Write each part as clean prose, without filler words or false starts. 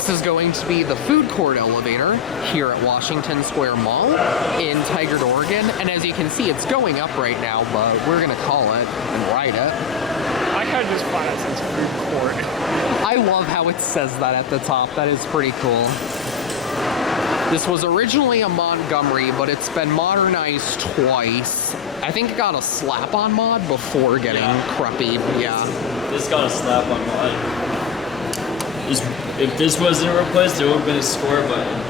This is going to be the food court elevator here at Washington Square Mall in Tigard, Oregon. And as you can see, it's going up right now, but we're gonna call it and ride it. I kind of just find it says food court. I love how it says that at the top. That is pretty cool. This was originally a Montgomery, but it's been modernized twice. I think it got a slap-on mod before getting crappy. Yeah. This got a slap-on mod. If this wasn't replaced, there would have been a square button.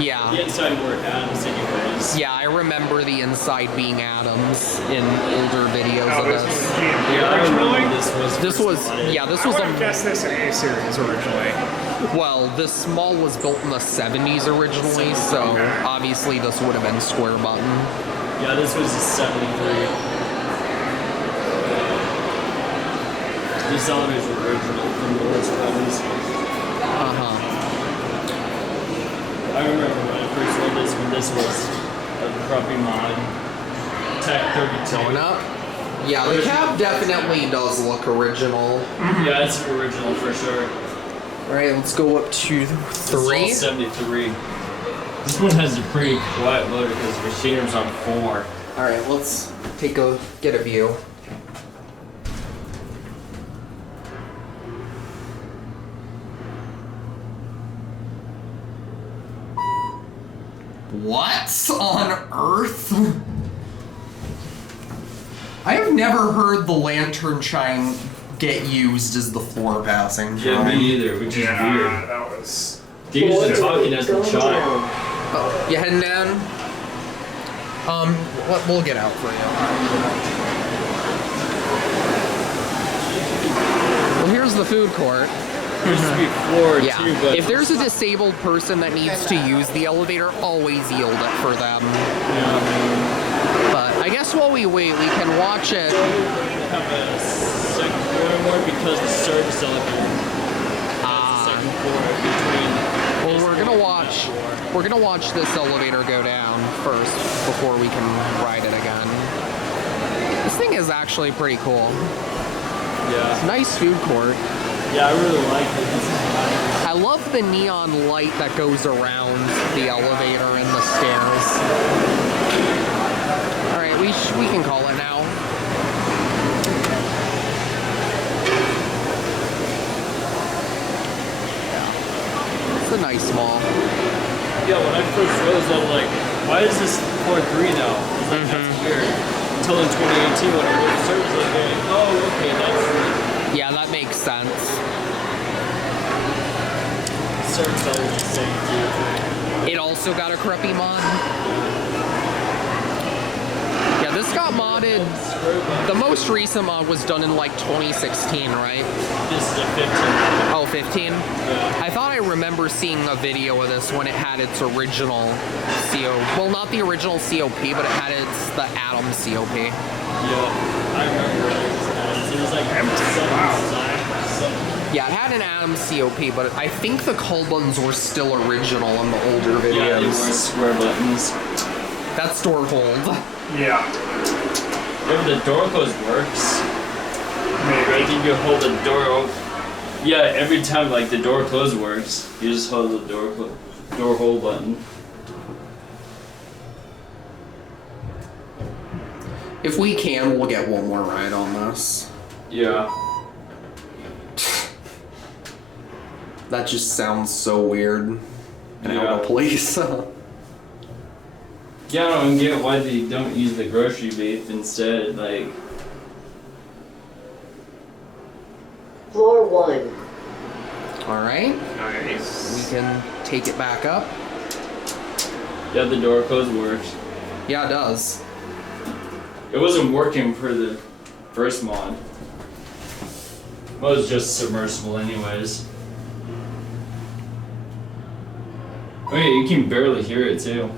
Yeah. The inside were Adams anyways. Yeah, I remember the inside being Adams in older videos of This this. was G&D Yeah, I originally? remember this was. This was, yeah, this was I would have guessed this in A series originally. well, this mall was built in the 70s originally, so Okay. obviously this would have been square button. Yeah, this was a 73. These elevators were original from the old times. Uh-huh. I remember when I first read this, when this was a crappy mod. Tech 32. Going up. Yeah, the cab definitely does look original. Yeah, it's original for sure. Alright, let's go up to It's 3. all 73. This one has a pretty quiet motor because the machine's on 4. Alright, let's get a view. What on earth? I have never heard the lantern chime get used as the floor passing Yeah, chime. me either, which is weird. That was... They used to talking as the chime. Oh, you heading down? We'll get out for you. Well, here's the food court. There used to be floor Yeah. too, but If there's a disabled person that needs to use the elevator, always yield it for them. yeah. But I guess while we wait, we can watch it. They have a second floor anymore because the service elevator has a second floor between. Well, we're gonna watch this elevator go down first before we can ride it again. This thing is actually pretty cool. Yeah. Nice food court. Yeah, I really like it. This is nice. I love the neon light that goes around the elevator and the stairs. All right, we can call it now. Yeah. It's a nice mall. Yeah, when I first saw this, I was like, why is this floor 3 now? I was like, that's weird. Until in 2018 when I went to service, I was like, oh, okay, that's Yeah, that makes sense. service elevator is saying too. It also got a crappy mod. Yeah, this got modded. The most recent mod was done in like 2016, right? This is a 15. Oh, 15? Yeah. I thought I remember seeing a video of this when it had its original well, not the original COP, but it had the Atom COP. Yeah, I remember it was like empty. Wow. Yeah, it had an Atom COP, but I think the call buttons were still original in the older Yeah, they were videos. square buttons. That's door hold. Yeah. If the door close works, Maybe. I think you hold the door open. Yeah, every time like the door close works, you just hold the door hold button. If we can, we'll get one more ride on this. Yeah. That just sounds so weird and out Yeah. of place. Yeah, I don't get why they don't use the grocery beef instead. Like, Floor 1. All right, Nice. we can take it back up. yeah, the door close works. Yeah, it does. It wasn't working for the first mod. Well, it was just submersible anyways. Oh yeah, you can barely hear it too.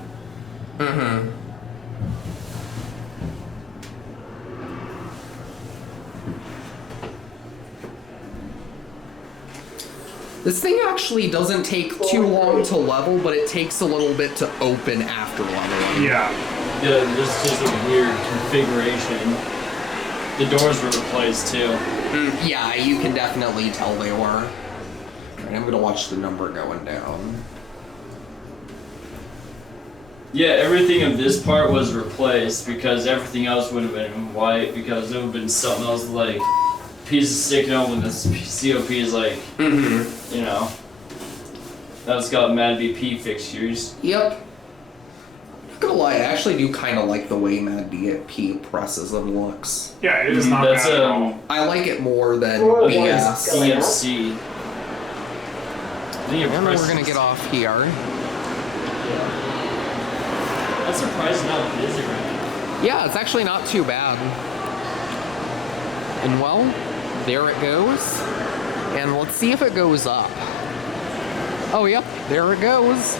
Mm-hmm. This thing actually doesn't take too long to level, but it takes a little bit to open after leveling. Yeah. Yeah, this is just a weird configuration. The doors were replaced too. Yeah, you can definitely tell they were. Alright, I'm gonna watch the number going down. Yeah, everything of this part was replaced because everything else would have been white because it would have been something else like pieces sticking out when this COP is like, you know, that's got Mad BP fixtures. Yep. Not gonna lie, I actually do kind of like the way Mad BP presses and looks. Yeah, it is not That's bad at all. I like it more than Floor BS. one. CMC. And we're gonna get off here. I'm surprised it's not busy right now. Yeah, it's actually not too bad. And well, there it goes. And let's see if it goes up. Oh, yep, there it goes.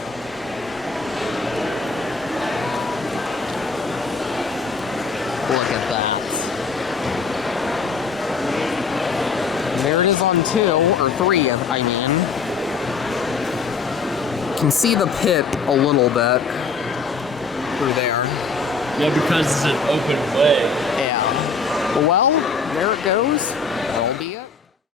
Look at that. There it is on 2, or 3, I mean. You can see the pit a little bit through there. Yeah, because it's an open way.